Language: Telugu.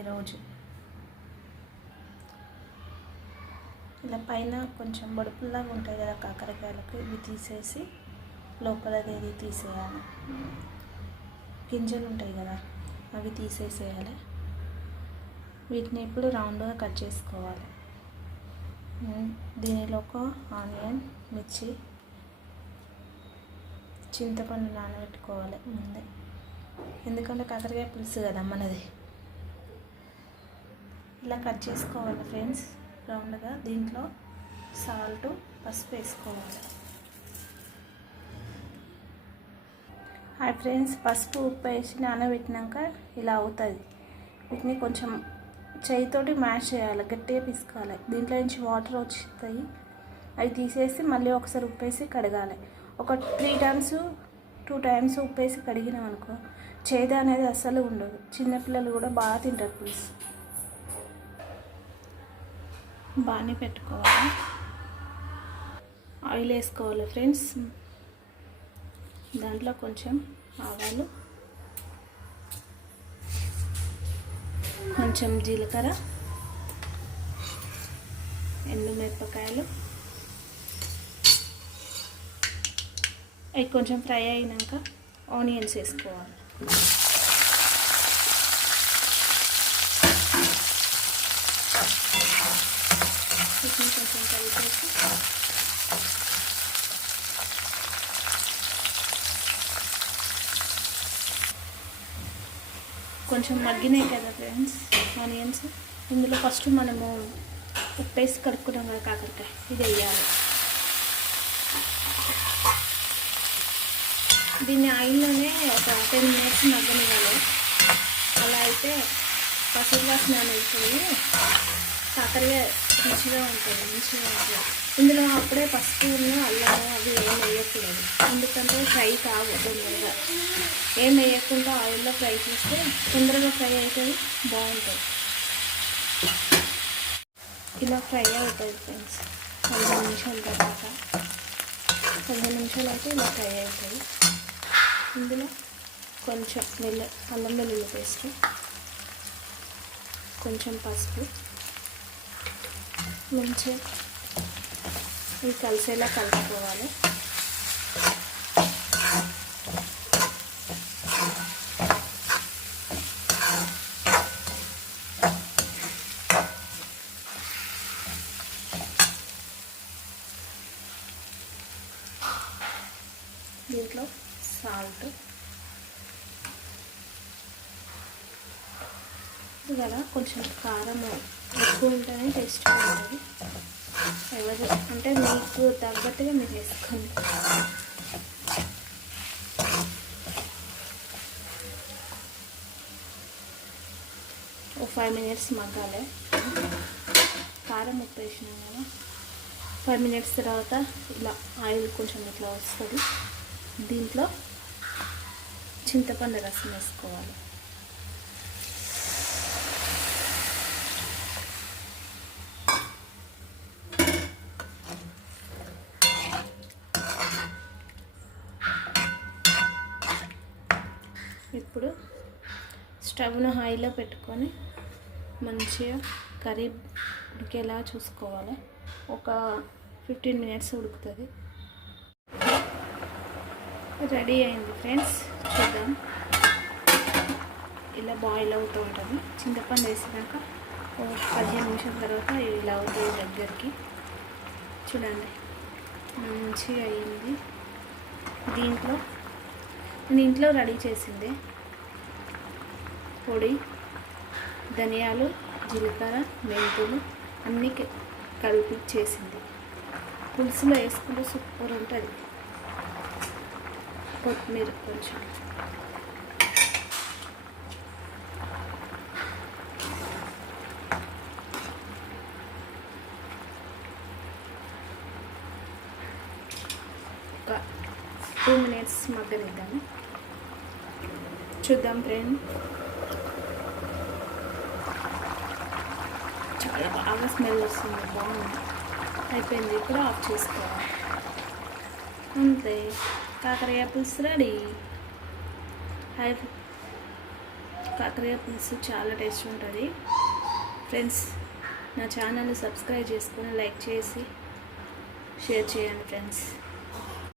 ఈరోజు. ఇలా పైన కొంచెం బొడుపుల్లాగా ఉంటాయి కదా కాకరకాయలకు ఇవి తీసేసి లోపలది ఇది తీసేయాలి. గింజలు ఉంటాయి కదా అవి తీసేసేయాలి. వీటిని ఇప్పుడు రౌండ్గా కట్ చేసుకోవాలి. దీనిలో ఒక ఆనియన్ మిర్చి చింతపండు నానబెట్టుకోవాలి ముందే. ఎందుకంటే కాకరకాయ పులుసు కదా మనది. ఇలా కట్ చేసుకోవాలి ఫ్రెండ్స్ రౌండ్గా దీంట్లో సాల్ట్ పసుపు వేసుకోవాలి. హాయ్ ఫ్రెండ్స్ పసుపు ఉప్పు వేసి నానబెట్టినాక ఇలా అవుతుంది. వీటిని కొంచెం చేయితోటి మ్యాష్ చేయాలి గట్టిగా పిసుకోవాలి దీంట్లో నుంచి వాటర్ వచ్చుతాయి అవి తీసేసి మళ్ళీ ఒకసారి ఉప్పేసి కడగాలి. ఒక త్రీ టైమ్స్ టూ టైమ్స్ ఉప్పేసి కడిగినాం అనుకో చేదు అనేది అస్సలు ఉండదు. చిన్నపిల్లలు కూడా బాగా తింటారు పులుసు బాగానే పెట్టుకోవాలి. ఆయిల్ వేసుకోవాలి ఫ్రెండ్స్. దాంట్లో కొంచెం ఆవాలు కొంచెం జీలకర్ర ఎండుమిరపకాయలు. అవి కొంచెం ఫ్రై అయినాక ఆనియన్స్ వేసుకోవాలి వీటిని కొంచెం ఫ్రై చేసి కొంచెం మగ్గినాయి కదా ఫ్రెండ్స్ ఆనియన్స్. ఇందులో ఫస్ట్ మనము ఉప్పేసి కడుక్కున్నాం కదా కాకరకాయ ఇది వేయాలి. దీన్ని ఆయిల్లోనే ఒక టెన్ మినిట్స్ మగ్గనివ్వాలి. అలా అయితే పసుపు వాసన అయిపోయి కాకరకాయ మంచిగా ఉంటుంది మంచిగా ఉంటుంది. ఇందులో అప్పుడే పసుపు ఉన్న అల్లం అవి ఏం వేయకూడదు. ఎందుకంటే ఫ్రై కావు తొందరగా. ఏం వేయకుండా ఆయిల్లో ఫ్రై చేస్తే తొందరగా ఫ్రై అవుతుంది బాగుంటుంది. ఇలా ఫ్రై అవుతుంది ఫ్రెండ్స్. పదిహేను నిమిషాల తర్వాత. పదిహేను నిమిషాలు అయితే ఇలా ఫ్రై అవుతుంది. ఇందులో కొంచెం వెల్లు అల్లం వెల్లుల్లి పేస్ట్ కొంచెం పసుపు మంచిగా ఇవి కలిసేలా కలుపుకోవాలి. దీంట్లో సాల్ట్. కదా కొంచెం కారం ఎక్కువ ఉంటేనే టేస్ట్ ఉంటుంది ఎవరు అంటే మీకు తగ్గట్టుగా మీరు వేసుకోండి ఓ ఫైవ్ మినిట్స్ మగ్గాలి. కారం ఉప్పు వేసినాం కదా. ఫైవ్ మినిట్స్ తర్వాత ఇలా ఆయిల్ కొంచెం ఇట్లా వస్తుంది. దీంట్లో చింతపండు రసం వేసుకోవాలి. ఇప్పుడు స్టవ్ను హైలో పెట్టుకొని మంచిగా కర్రీ ఉడికేలా చూసుకోవాలి. ఒక ఫిఫ్టీన్ మినిట్స్ ఉడుకుతుంది. రెడీ అయింది ఫ్రెండ్స్. చూద్దాం. ఇలా బాయిల్ అవుతూ ఉంటుంది. చింతపండు వేసినాక పదిహేను నిమిషాల తర్వాత ఇలా అవుతుంది దగ్గరికి. చూడండి. మంచిగా అయ్యింది దీంట్లో నేను ఇంట్లో రెడీ చేసింది పొడి ధనియాలు జీలకర్ర మెంతులు అన్నీ కలిపి చేసింది. పులుసులో వేసుకుంటే సూపర్ ఉంటుంది. కొత్తిమీర కొంచెం ఒక టూ మినిట్స్ మగ్గనిద్దాము చూద్దాం ఫ్రెండ్. చాలా బాగా స్మెల్ వస్తుంది బాగుంది. అయిపోయింది ఇప్పుడు ఆఫ్ చేసుకోవాలి. అంతే. కాకరకాయ పులుసు రెడీ హై కాకరకాయ పులుసు చాలా టేస్ట్ ఉంటుంది. ఫ్రెండ్స్ నా ఛానల్ని సబ్స్క్రైబ్ చేసుకొని లైక్ చేసి షేర్ చేయండి ఫ్రెండ్స్